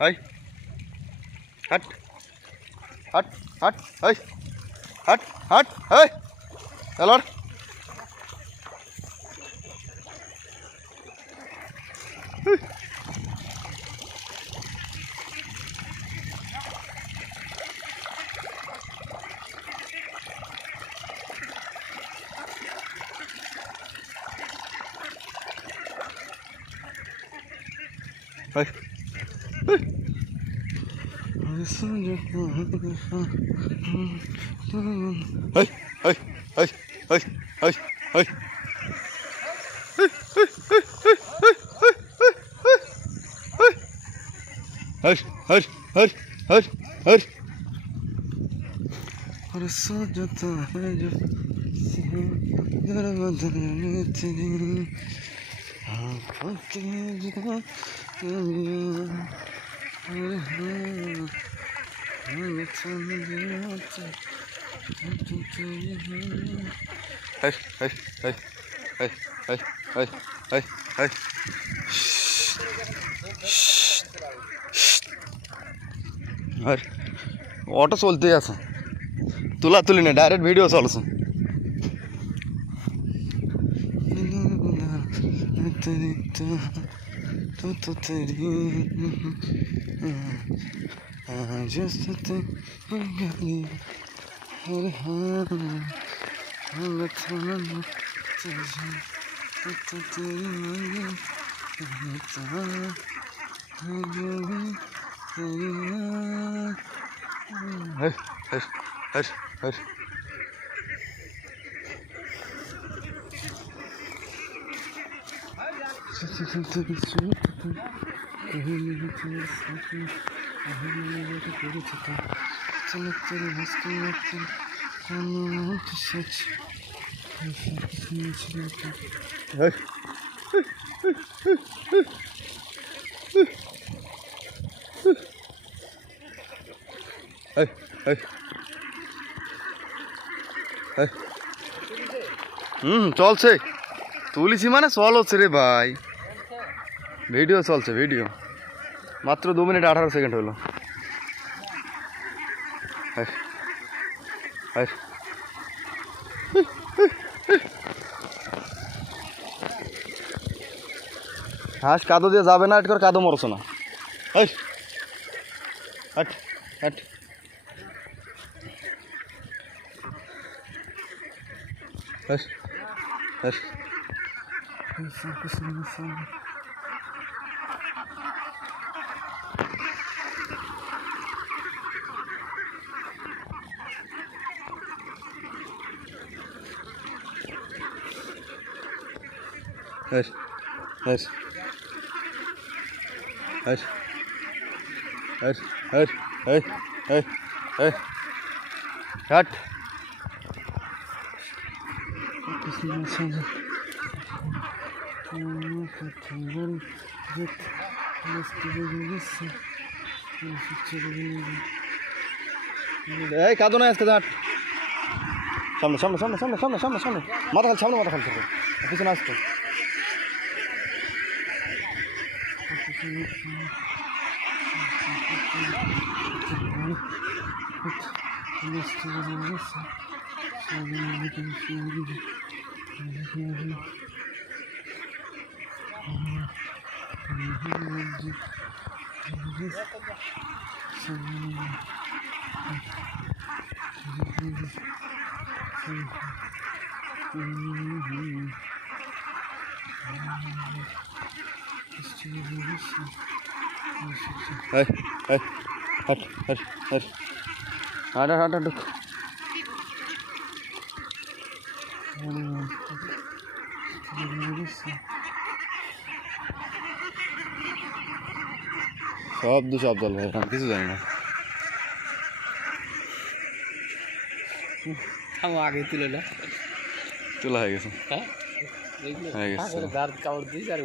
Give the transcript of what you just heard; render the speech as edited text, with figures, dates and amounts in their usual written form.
হাই হাট হাট হাট হাই হাট হাট হাই চলর hi Hey, hey, hey, hey, hey, hey. Hey, hey, hey, hey, hey. और सो जाता है जो दरवाज़े तेरी आँखों के जगह Hey, hey, hey, hey, hey, hey, hey, hey. আর অটো চলতেই আছে তোলা তুলি না ডাইরেক্ট ভিডিও চলছে Hey, hey, hey, hey. Hey. Hey, hey. Hey. চলছে তুলিছি মানে চল হচ্ছে রে ভাই ভিডিও চলছে ভিডিও মাত্র 2 মিনিট 18 সেকেন্ড হলো হাঁস কাদো দিয়ে যাবে না এটকর কাদো মরছে না হাট হাট হাট হাট Hey, hey, hey, hey, hey, hey, hey, hey, cut. এই কাদো না আজকে যাট সামনে সামনে সামনে সামনে সামনে সামনে সামনে মাথা খাল সামনে মাথা খাল থেকে পিছনে আসতো Hey, hey, hut, hut, hut. Ada, ada, duk. সব দু সব জল ভাই কিছু জানি না আগে তুলে না তোলা হয়ে গেছে হ্যাঁ হয়ে গেছে কাপড় দিয়েছে আর